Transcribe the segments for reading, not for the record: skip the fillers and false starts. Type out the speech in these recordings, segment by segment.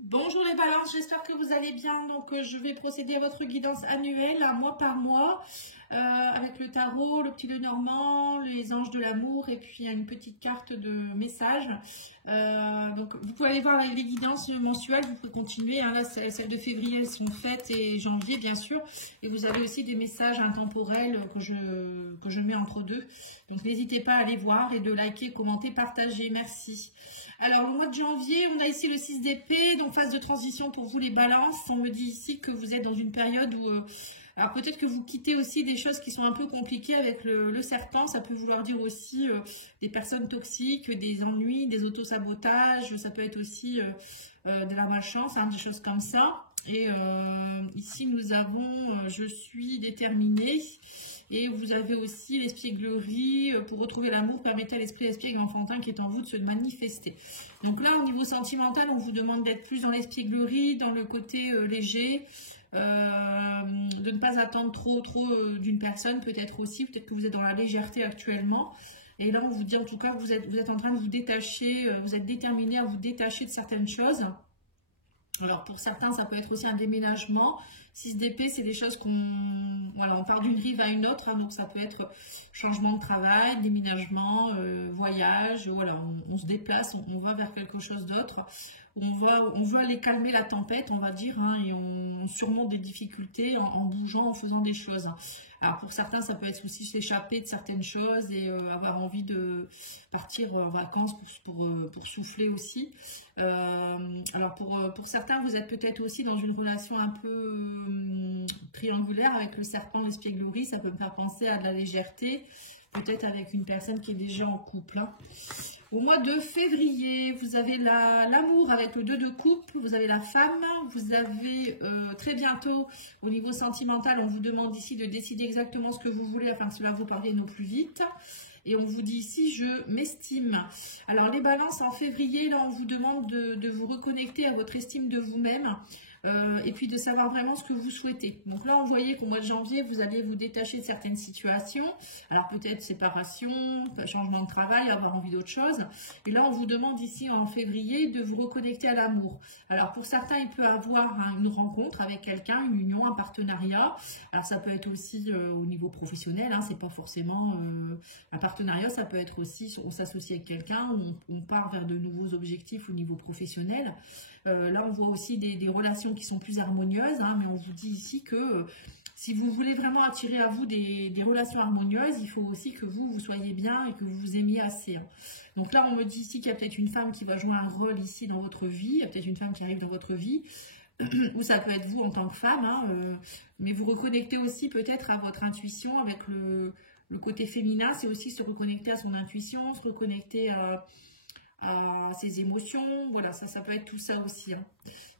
Bonjour les balances, j'espère que vous allez bien. Donc je vais procéder à votre guidance annuelle, mois par mois, avec le tarot, le petit Lenormand, les anges de l'amour et puis une petite carte de message. Donc vous pouvez aller voir les guidances mensuelles, vous pouvez continuer. Hein. Là, celles de février elles sont faites et janvier bien sûr. Et vous avez aussi des messages intemporels que je mets entre deux. Donc n'hésitez pas à aller voir et de liker, commenter, partager. Merci. Alors, le mois de janvier, on a ici le 6 d'épée, donc phase de transition pour vous les balances. On me dit ici que vous êtes dans une période où... alors peut-être que vous quittez aussi des choses qui sont un peu compliquées avec le serpent. Ça peut vouloir dire aussi des personnes toxiques, des ennuis, des autosabotages. Ça peut être aussi de la malchance, hein, des choses comme ça. Et ici, nous avons je suis déterminée. Et vous avez aussi l'espièglerie, pour retrouver l'amour, permettez à l'esprit espiègle enfantin qui est en vous de se manifester. Donc là, au niveau sentimental, on vous demande d'être plus dans l'espièglerie, dans le côté léger, de ne pas attendre trop d'une personne, peut-être aussi, peut-être que vous êtes dans la légèreté actuellement. Et là, on vous dit en tout cas que vous êtes en train de vous détacher, vous êtes déterminé à vous détacher de certaines choses. Alors pour certains, ça peut être aussi un déménagement. 6 d'épée, c'est des choses voilà, on part d'une rive à une autre, hein, donc ça peut être changement de travail, déménagement, voyage, voilà, on se déplace, on va vers quelque chose d'autre. On veut aller calmer la tempête, on va dire, hein, et on surmonte des difficultés en bougeant, en faisant des choses. Alors pour certains, ça peut être aussi s'échapper de certaines choses et avoir envie de partir en vacances pour souffler aussi. Alors pour certains, vous êtes peut-être aussi dans une relation un peu triangulaire avec le serpent, l'espièglerie. Ça peut me faire penser à de la légèreté, peut-être avec une personne qui est déjà en couple. Hein. Au mois de février, vous avez l'amour avec le 2 de coupe, vous avez la femme, vous avez très bientôt au niveau sentimental, on vous demande ici de décider exactement ce que vous voulez afin que cela vous parvienne au plus vite. Et on vous dit ici, je m'estime. Alors les balances en février, là on vous demande de vous reconnecter à votre estime de vous-même. Et puis de savoir vraiment ce que vous souhaitez. Donc là, vous voyez qu'au mois de janvier, vous allez vous détacher de certaines situations. Alors peut-être séparation, changement de travail, avoir envie d'autre chose. Et là, on vous demande ici en février de vous reconnecter à l'amour. Alors pour certains, il peut avoir une rencontre avec quelqu'un, une union, un partenariat. Alors ça peut être aussi au niveau professionnel, hein, c'est pas forcément un partenariat, ça peut être aussi on s'associe avec quelqu'un, on part vers de nouveaux objectifs au niveau professionnel. Là, on voit aussi des relations qui sont plus harmonieuses, hein, mais on vous dit ici que si vous voulez vraiment attirer à vous des relations harmonieuses, il faut aussi que vous soyez bien et que vous vous aimiez assez. Hein. Donc là, on me dit ici qu'il y a peut-être une femme qui va jouer un rôle ici dans votre vie, il y a peut-être une femme qui arrive dans votre vie, ou ça peut être vous en tant que femme, hein, mais vous reconnectez aussi peut-être à votre intuition avec le côté féminin, c'est aussi se reconnecter à son intuition, se reconnecter à ses émotions, voilà, ça peut être tout ça aussi. Hein.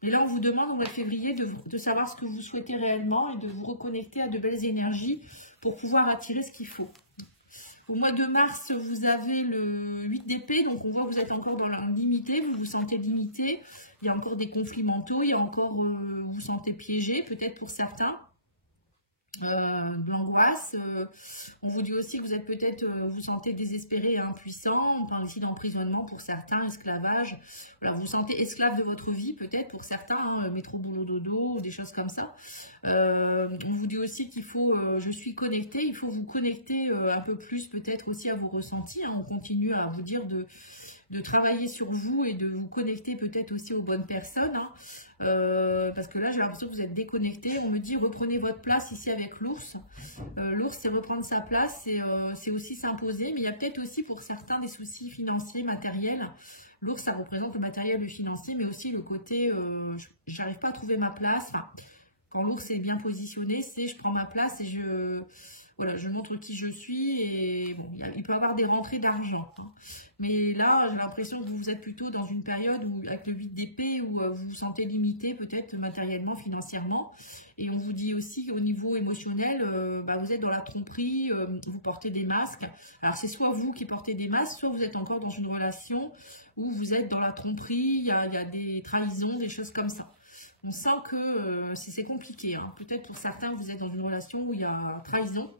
Mais là, on vous demande au mois de février de savoir ce que vous souhaitez réellement et de vous reconnecter à de belles énergies pour pouvoir attirer ce qu'il faut. Au mois de mars, vous avez le 8 d'épée, donc on voit que vous êtes encore dans la limité, vous vous sentez limité, il y a encore des conflits mentaux, il y a encore, vous vous sentez piégé, peut-être pour certains. De l'angoisse. On vous dit aussi que vous êtes peut-être, vous sentez désespéré et impuissant. On parle ici d'emprisonnement pour certains, esclavage. Voilà, vous vous sentez esclave de votre vie peut-être pour certains, hein, métro boulot dodo, des choses comme ça. On vous dit aussi qu'il faut, je suis connecté, il faut vous connecter un peu plus peut-être aussi à vos ressentis. Hein. On continue à vous dire de travailler sur vous et de vous connecter peut-être aussi aux bonnes personnes. Hein. Parce que là, j'ai l'impression que vous êtes déconnecté. On me dit, reprenez votre place ici avec l'ours. L'ours, c'est reprendre sa place, c'est aussi s'imposer. Mais il y a peut-être aussi pour certains des soucis financiers, matériels. L'ours, ça représente le matériel, le financier, mais aussi le côté, j'arrive pas à trouver ma place. Enfin, quand l'ours est bien positionné, c'est je prends ma place et voilà, je montre qui je suis et bon, il peut y avoir des rentrées d'argent. Hein. Mais là, j'ai l'impression que vous êtes plutôt dans une période où, avec le 8 d'épée où vous vous sentez limité peut-être matériellement, financièrement. Et on vous dit aussi qu'au niveau émotionnel, vous êtes dans la tromperie, vous portez des masques. Alors c'est soit vous qui portez des masques, soit vous êtes encore dans une relation où vous êtes dans la tromperie, il y a des trahisons, des choses comme ça. On sent que c'est compliqué. Hein. Peut-être pour certains, vous êtes dans une relation où il y a trahison,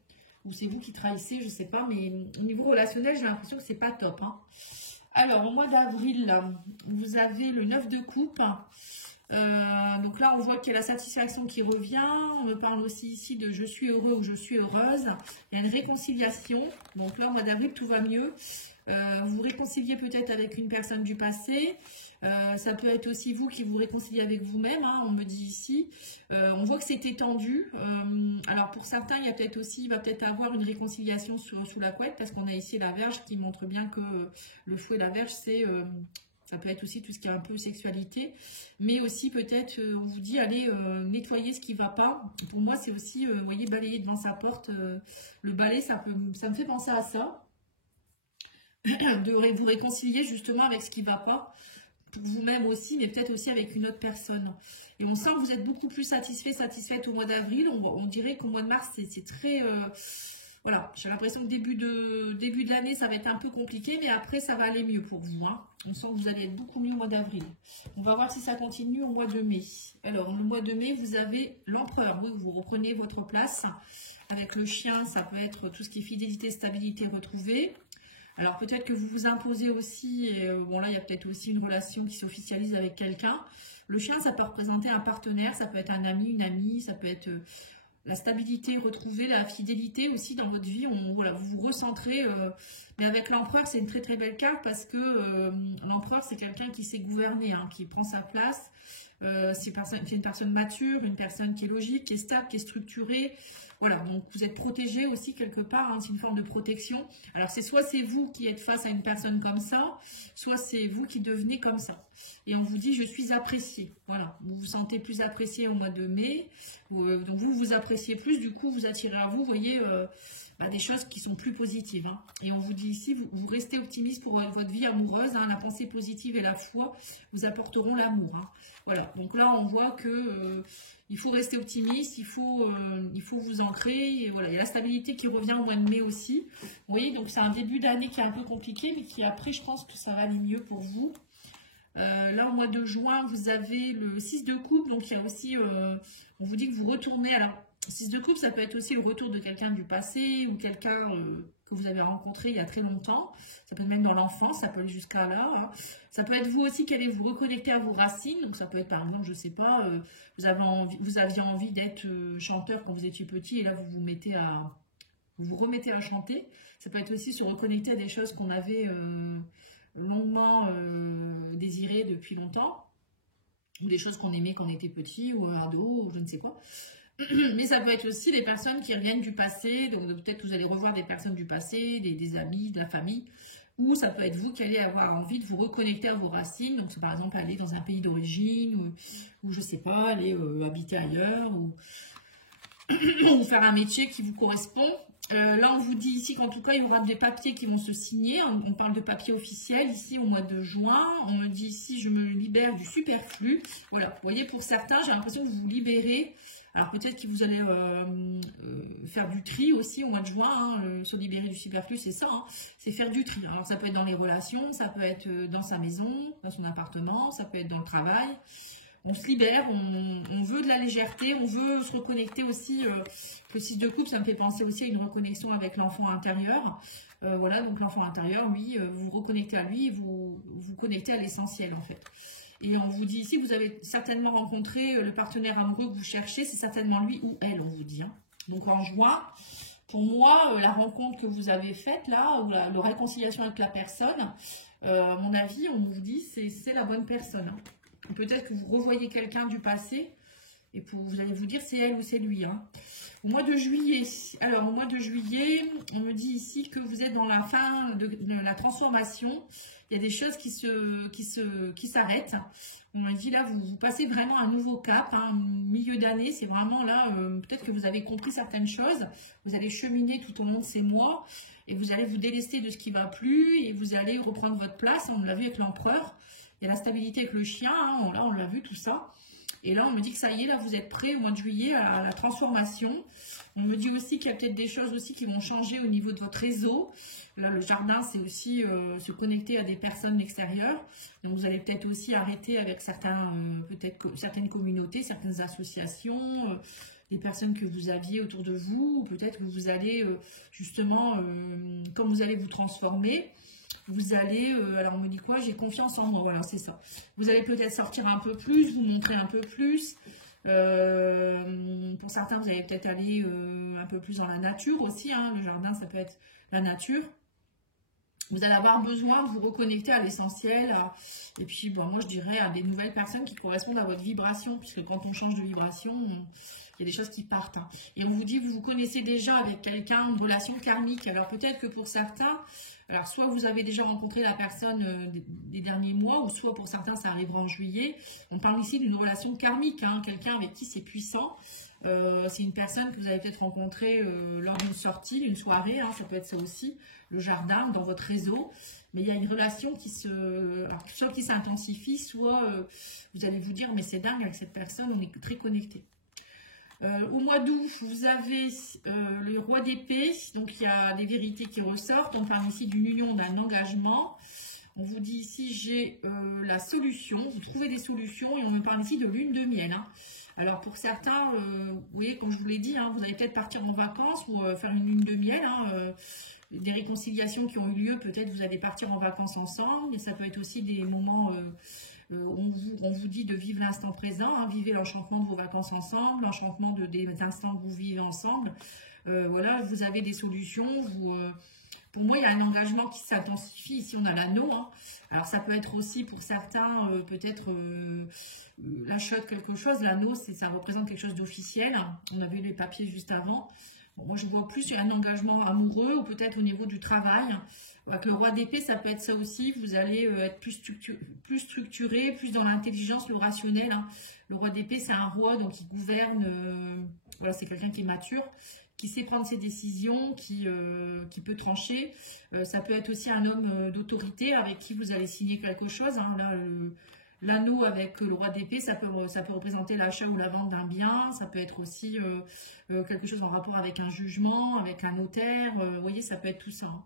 ou c'est vous qui trahissez, je ne sais pas, mais au niveau relationnel, j'ai l'impression que c'est pas top. Hein. Alors, au mois d'avril, vous avez le 9 de coupe. Donc là, on voit qu'il y a la satisfaction qui revient. On me parle aussi ici de je suis heureux ou je suis heureuse. Il y a une réconciliation. Donc là, au mois d'avril, tout va mieux. Vous vous réconciliez peut-être avec une personne du passé. Ça peut être aussi vous qui vous réconciliez avec vous-même, hein, on me dit ici. On voit que c'est étendu. Alors pour certains, il y a peut-être aussi, il va peut-être avoir une réconciliation sous la couette, parce qu'on a ici la Vierge qui montre bien que le fou et la Vierge, c'est... ça peut être aussi tout ce qui est un peu sexualité, mais aussi peut-être, on vous dit, allez nettoyer ce qui ne va pas. Pour moi, c'est aussi, vous voyez, balayer devant sa porte. Le balai, ça me fait penser à ça. De vous réconcilier justement avec ce qui ne va pas, pour vous-même aussi, mais peut-être aussi avec une autre personne. Et on sent que vous êtes beaucoup plus satisfaite au mois d'avril. On dirait qu'au mois de mars, c'est très... voilà, j'ai l'impression que début de l'année, ça va être un peu compliqué, mais après, ça va aller mieux pour vous. Hein. On sent que vous allez être beaucoup mieux au mois d'avril. On va voir si ça continue au mois de mai. Alors, le mois de mai, vous avez l'empereur. Vous reprenez votre place. Avec le chien, ça peut être tout ce qui est fidélité, stabilité retrouvée. Alors, peut-être que vous vous imposez aussi, et, bon là, il y a peut-être aussi une relation qui s'officialise avec quelqu'un. Le chien, ça peut représenter un partenaire, ça peut être un ami, une amie, ça peut être... la stabilité retrouvée, la fidélité aussi dans votre vie, voilà, vous vous recentrez. Mais avec l'empereur, c'est une très très belle carte parce que l'empereur, c'est quelqu'un qui sait gouverner, hein, qui prend sa place. C'est une personne mature, une personne qui est logique, qui est stable, qui est structurée. Voilà, donc vous êtes protégé aussi quelque part, hein, c'est une forme de protection. Alors soit c'est vous qui êtes face à une personne comme ça, soit c'est vous qui devenez comme ça. Et on vous dit, je suis apprécié. Voilà, vous vous sentez plus apprécié au mois de mai. Donc vous vous appréciez plus, du coup vous attirez à vous, voyez, des choses qui sont plus positives. Hein. Et on vous dit ici, vous restez optimiste pour votre vie amoureuse. Hein, la pensée positive et la foi vous apporteront l'amour. Hein. Voilà, donc là on voit que il faut rester optimiste, il faut vous ancrer. Et voilà, il y a la stabilité qui revient au mois de mai aussi. Vous voyez, donc c'est un début d'année qui est un peu compliqué, mais qui après je pense que ça va aller mieux pour vous. Là, au mois de juin, vous avez le 6 de coupe. Donc, il y a aussi, on vous dit que vous retournez. Alors, 6 de coupe, ça peut être aussi le retour de quelqu'un du passé ou quelqu'un que vous avez rencontré il y a très longtemps. Ça peut être même dans l'enfance, ça peut aller jusqu'à là. Hein. Ça peut être vous aussi qui allez vous reconnecter à vos racines. Donc, ça peut être, par exemple, je ne sais pas, vous aviez envie d'être chanteur quand vous étiez petit et là, vous vous remettez à chanter. Ça peut être aussi se reconnecter à des choses qu'on avait... longuement désiré depuis longtemps, ou des choses qu'on aimait quand on était petit, ou ado, ou je ne sais quoi. Mais ça peut être aussi des personnes qui reviennent du passé, donc peut-être que vous allez revoir des personnes du passé, des amis, de la famille, ou ça peut être vous qui allez avoir envie de vous reconnecter à vos racines, donc par exemple aller dans un pays d'origine, ou je ne sais pas, aller habiter ailleurs, ou faire un métier qui vous correspond. Là, on vous dit ici qu'en tout cas, il y aura des papiers qui vont se signer. On parle de papiers officiels ici au mois de juin. On me dit ici, je me libère du superflu. Voilà, vous voyez, pour certains, j'ai l'impression que vous vous libérez. Alors peut-être que vous allez faire du tri aussi au mois de juin. Hein, se libérer du superflu, c'est ça. Hein, c'est faire du tri. Alors ça peut être dans les relations, ça peut être dans sa maison, dans son appartement, ça peut être dans le travail. On se libère, on veut de la légèreté, on veut se reconnecter aussi. Le 6 de coupe, ça me fait penser aussi à une reconnexion avec l'enfant intérieur. Voilà, donc l'enfant intérieur, lui, vous reconnectez à lui, vous connectez à l'essentiel en fait. Et on vous dit ici, vous avez certainement rencontré le partenaire amoureux que vous cherchez, c'est certainement lui ou elle, on vous dit. Hein. Donc en juin, pour moi, la rencontre que vous avez faite là, ou la réconciliation avec la personne, à mon avis, on vous dit, c'est la bonne personne. Hein. Peut-être que vous revoyez quelqu'un du passé et vous allez vous dire c'est elle ou c'est lui. Hein. Au mois de juillet, alors au mois de juillet, on me dit ici que vous êtes dans la fin de la transformation. Il y a des choses qui s'arrêtent. On m'a dit là, vous passez vraiment un nouveau cap, hein, milieu d'année. C'est vraiment là, peut-être que vous avez compris certaines choses. Vous allez cheminer tout au long de ces mois et vous allez vous délester de ce qui ne va plus et vous allez reprendre votre place. On l'a vu avec l'empereur. Il y a la stabilité avec le chien, hein, là on l'a vu tout ça. Et là on me dit que ça y est, là vous êtes prêts au mois de juillet à la transformation. On me dit aussi qu'il y a peut-être des choses aussi qui vont changer au niveau de votre réseau. Là le jardin c'est aussi se connecter à des personnes extérieures. Donc vous allez peut-être aussi arrêter avec certaines communautés, certaines associations, des personnes que vous aviez autour de vous. Peut-être que vous allez justement, comme vous allez vous transformer, vous allez, alors on me dit quoi? J'ai confiance en moi, voilà, c'est ça. Vous allez peut-être sortir un peu plus, vous montrer un peu plus. Pour certains, vous allez peut-être aller un peu plus dans la nature aussi, hein. Le jardin, ça peut être la nature. Vous allez avoir besoin de vous reconnecter à l'essentiel. Et puis, bon, moi, je dirais à des nouvelles personnes qui correspondent à votre vibration, puisque quand on change de vibration, il y a des choses qui partent, hein. Et on vous dit que vous vous connaissez déjà avec quelqu'un, une relation karmique. Alors, peut-être que pour certains, alors soit vous avez déjà rencontré la personne des derniers mois, ou soit pour certains, ça arrivera en juillet. On parle ici d'une relation karmique, hein, quelqu'un avec qui c'est puissant. C'est une personne que vous avez peut-être rencontrée lors d'une sortie, d'une soirée, hein, ça peut être ça aussi, le jardin, dans votre réseau. Mais il y a une relation qui alors, soit qui s'intensifie, soit vous allez vous dire, mais c'est dingue avec cette personne, on est très connectés. Au mois d'août, vous avez le roi d'épée, donc il y a des vérités qui ressortent. On parle ici d'une union, d'un engagement. On vous dit ici, j'ai la solution, vous trouvez des solutions, et on me parle ici de lune de miel, hein. Alors pour certains, vous voyez, comme je vous l'ai dit, hein, vous allez peut-être partir en vacances ou faire une lune de miel, hein, des réconciliations qui ont eu lieu, peut-être vous allez partir en vacances ensemble, mais ça peut être aussi des moments on vous dit de vivre l'instant présent, hein, vivez l'enchantement de vos vacances ensemble, l'enchantement des instants que vous vivez ensemble. Voilà, vous avez des solutions, pour moi, il y a un engagement qui s'intensifie. Ici, on a l'anneau, hein. Alors, ça peut être aussi pour certains, peut-être l'achat de quelque chose. L'anneau, ça représente quelque chose d'officiel. On a vu les papiers juste avant. Bon, moi, je vois plus un engagement amoureux ou peut-être au niveau du travail. Avec le roi d'épée, ça peut être ça aussi. Vous allez être plus structuré, plus dans l'intelligence, le rationnel, hein. Le roi d'épée, c'est un roi, donc il gouverne. Voilà, c'est quelqu'un qui est mature, qui sait prendre ses décisions, qui peut trancher. Ça peut être aussi un homme d'autorité avec qui vous allez signer quelque chose, hein. Là, l'anneau avec le roi d'épée, ça peut représenter l'achat ou la vente d'un bien. Ça peut être aussi quelque chose en rapport avec un jugement, avec un notaire. Vous voyez, ça peut être tout ça, hein.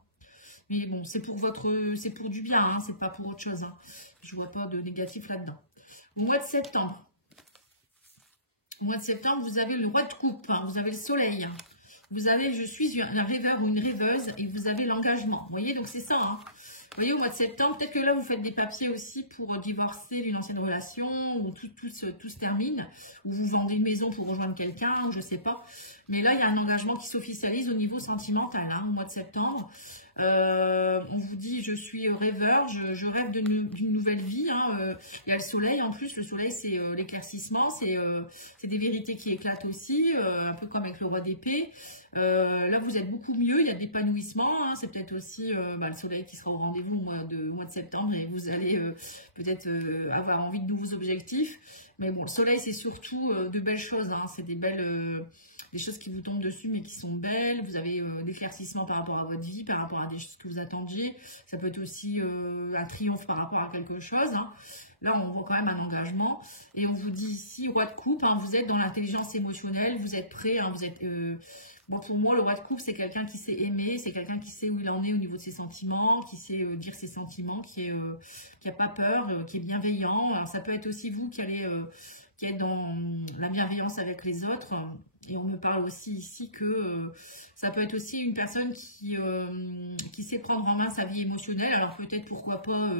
Mais bon, c'est pour du bien, hein, c'est pas pour autre chose, hein. Je vois pas de négatif là-dedans. Au mois de septembre. Au mois de septembre, vous avez le roi de coupe, hein, vous avez le soleil, hein. Vous avez, je suis un rêveur ou une rêveuse, et vous avez l'engagement. Vous voyez, donc c'est ça, hein. Vous voyez, au mois de septembre, peut-être que là, vous faites des papiers aussi pour divorcer d'une ancienne relation, ou tout se termine, ou vous vendez une maison pour rejoindre quelqu'un, ou je sais pas. Mais là, il y a un engagement qui s'officialise au niveau sentimental, hein, au mois de septembre. On vous dit, je suis rêveur, je rêve d'une nouvelle vie, hein. Il y a le soleil en plus, le soleil c'est l'éclaircissement, c'est des vérités qui éclatent aussi, un peu comme avec le roi d'épée. Là vous êtes beaucoup mieux, il y a de l'épanouissement, hein. C'est peut-être aussi le soleil qui sera au rendez-vous au mois de septembre, et vous allez peut-être avoir envie de nouveaux objectifs. Mais bon, le soleil c'est surtout de belles choses, hein. C'est des choses qui vous tombent dessus mais qui sont belles. Vous avez l'éclaircissement par rapport à votre vie, par rapport à des choses que vous attendiez. Ça peut être aussi un triomphe par rapport à quelque chose, hein. Là on voit quand même un engagement, et on vous dit ici roi de coupe, hein, vous êtes dans l'intelligence émotionnelle, vous êtes prêt, hein, vous êtes bon, pour moi le roi de coupe c'est quelqu'un qui sait aimer, c'est quelqu'un qui sait où il en est au niveau de ses sentiments, qui sait dire ses sentiments, qui a pas peur, qui est bienveillant. Alors ça peut être aussi vous qui êtes dans la bienveillance avec les autres. Et on me parle aussi ici que ça peut être aussi une personne qui sait prendre en main sa vie émotionnelle. Alors peut-être pourquoi pas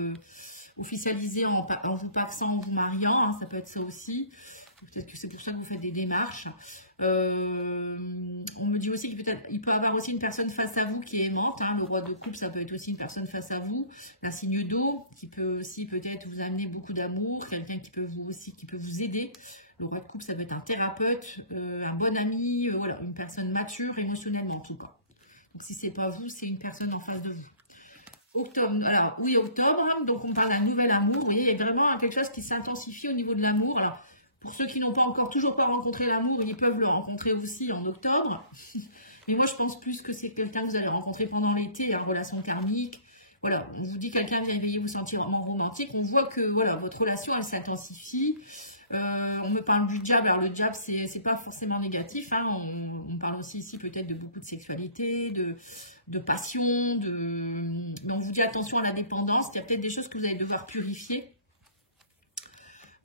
officialiser en vous paxant, en vous mariant, hein, ça peut être ça aussi. Peut-être que c'est pour ça que vous faites des démarches. On me dit aussi qu'il peut y avoir aussi une personne face à vous qui est aimante, hein. Le roi de coupe, ça peut être aussi une personne face à vous. Un signe d'eau qui peut aussi peut-être vous amener beaucoup d'amour. Quelqu'un qui peut vous aider. Le roi de coupe, ça peut être un thérapeute, un bon ami, voilà, une personne mature émotionnellement en tout cas. Donc si c'est pas vous, c'est une personne en face de vous. Octobre, alors oui, octobre, hein, donc on parle d'un nouvel amour. Vous voyez, il y a vraiment quelque chose qui s'intensifie au niveau de l'amour. Alors pour ceux qui n'ont toujours pas rencontré l'amour, ils peuvent le rencontrer aussi en octobre. Mais moi je pense plus que c'est quelqu'un que vous allez rencontrer pendant l'été, en relation karmique. Voilà, on vous dit quelqu'un vient éveiller vos sentiments romantiques. On voit que voilà, votre relation elle s'intensifie. On me parle du diable. Alors le diable c'est pas forcément négatif, hein. On parle aussi ici peut-être de beaucoup de sexualité, de passion, mais on vous dit attention à la dépendance. Il y a peut-être des choses que vous allez devoir purifier.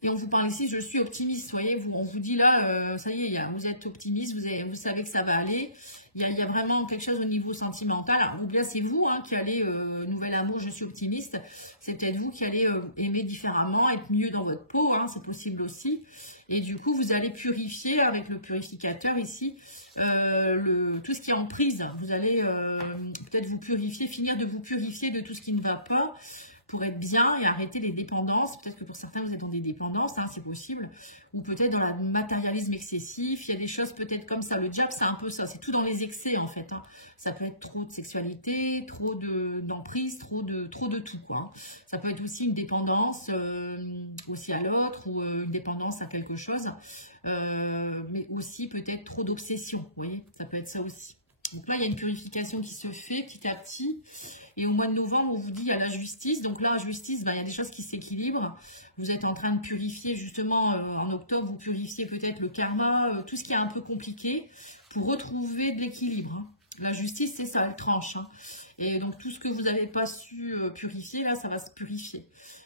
Et on vous parle ici, je suis optimiste, vous voyez, on vous dit là, ça y est, vous êtes optimiste, vous savez que ça va aller. Il y a vraiment quelque chose au niveau sentimental. Alors, ou bien c'est vous qui allez, nouvel amour, je suis optimiste. C'est peut-être vous qui allez aimer différemment, être mieux dans votre peau, c'est possible aussi. Et du coup, vous allez purifier avec le purificateur ici, tout ce qui est en prise. Vous allez peut-être vous purifier, finir de vous purifier de tout ce qui ne va pas, pour être bien et arrêter les dépendances. Peut-être que pour certains, vous êtes dans des dépendances, c'est possible. Ou peut-être dans le matérialisme excessif. Il y a des choses peut-être comme ça. Le diable, c'est un peu ça. C'est tout dans les excès, en fait. Ça peut être trop de sexualité, trop d'emprise, trop de tout, quoi. Ça peut être aussi une dépendance aussi à l'autre ou une dépendance à quelque chose. Mais aussi peut-être trop d'obsession. Vous voyez, ça peut être ça aussi. Donc là, il y a une purification qui se fait petit à petit. Et au mois de novembre, on vous dit il y a la justice. Donc là, la justice, il y a des choses qui s'équilibrent. Vous êtes en train de purifier, justement, en octobre, vous purifiez peut-être le karma, tout ce qui est un peu compliqué, pour retrouver de l'équilibre. La justice, c'est ça, elle tranche. Et donc, tout ce que vous n'avez pas su purifier, là, ça va se purifier.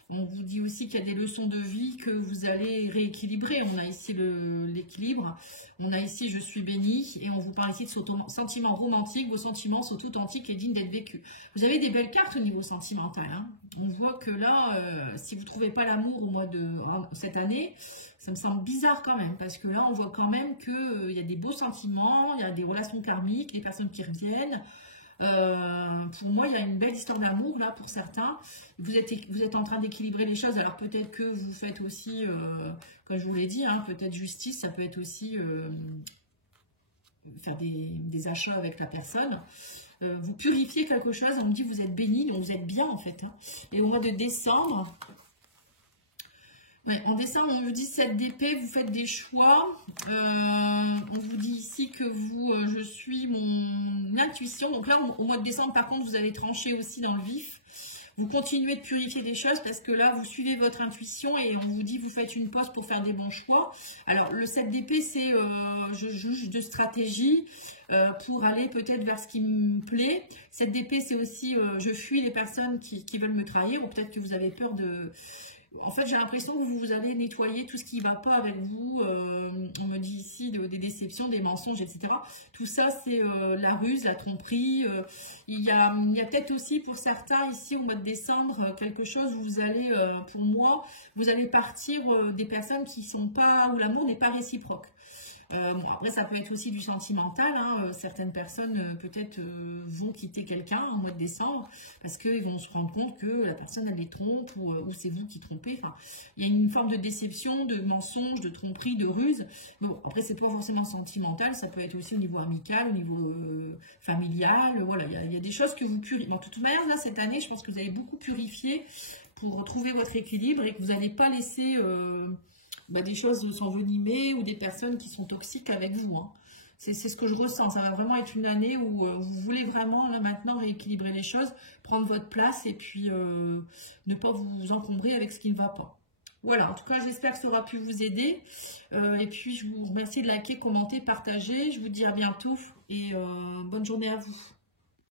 On vous dit aussi qu'il y a des leçons de vie que vous allez rééquilibrer. On a ici l'équilibre. On a ici je suis béni. Et on vous parle ici de sentiments romantiques. Vos sentiments sont authentiques et dignes d'être vécus. Vous avez des belles cartes au niveau sentimental. On voit que là, si vous ne trouvez pas l'amour au mois de cette année, ça me semble bizarre quand même. Parce que là, on voit quand même qu'il y a des beaux sentiments, il y a des relations karmiques, des personnes qui reviennent. Pour moi, il y a une belle histoire d'amour là pour certains. Vous êtes en train d'équilibrer les choses. Alors peut-être que vous faites aussi, comme je vous l'ai dit, peut-être justice. Ça peut être aussi faire des achats avec la personne. Vous purifiez quelque chose. On me dit vous êtes béni, donc vous êtes bien en fait. Et au mois de décembre. Ouais, en décembre, on vous dit 7 d'épée, vous faites des choix. On vous dit ici que je suis mon intuition. Donc là, au mois de décembre, par contre, vous allez trancher aussi dans le vif. Vous continuez de purifier des choses parce que là, vous suivez votre intuition et on vous dit vous faites une pause pour faire des bons choix. Alors, le 7 d'épée, c'est je juge de stratégie pour aller peut-être vers ce qui me plaît. 7 d'épée, c'est aussi je fuis les personnes qui veulent me trahir ou peut-être que vous avez peur de... En fait, j'ai l'impression que vous allez nettoyer tout ce qui ne va pas avec vous. On me dit ici des déceptions, des mensonges, etc. Tout ça, c'est la ruse, la tromperie. Il y a peut-être aussi pour certains ici au mois de décembre quelque chose où vous allez, pour moi, vous allez partir des personnes qui sont pas, où l'amour n'est pas réciproque. Bon, après, ça peut être aussi du sentimental. Certaines personnes peut-être vont quitter quelqu'un au mois de décembre parce qu'ils vont se rendre compte que la personne elle les trompe ou c'est vous qui trompez. Enfin, il y a une forme de déception, de mensonge, de tromperie, de ruse. Mais bon, après, c'est pas forcément sentimental. Ça peut être aussi au niveau amical, au niveau familial. Voilà, il y a des choses que vous purifiez. Bon, de toute manière, là, cette année, je pense que vous avez beaucoup purifié pour retrouver votre équilibre et que vous n'allez pas laisser... des choses s'envenimer ou des personnes qui sont toxiques avec vous. C'est ce que je ressens. Ça va vraiment être une année où vous voulez vraiment, là maintenant, rééquilibrer les choses, prendre votre place et puis ne pas vous encombrer avec ce qui ne va pas. Voilà, en tout cas, j'espère que ça aura pu vous aider. Et puis, je vous remercie de liker, commenter, partager. Je vous dis à bientôt et bonne journée à vous.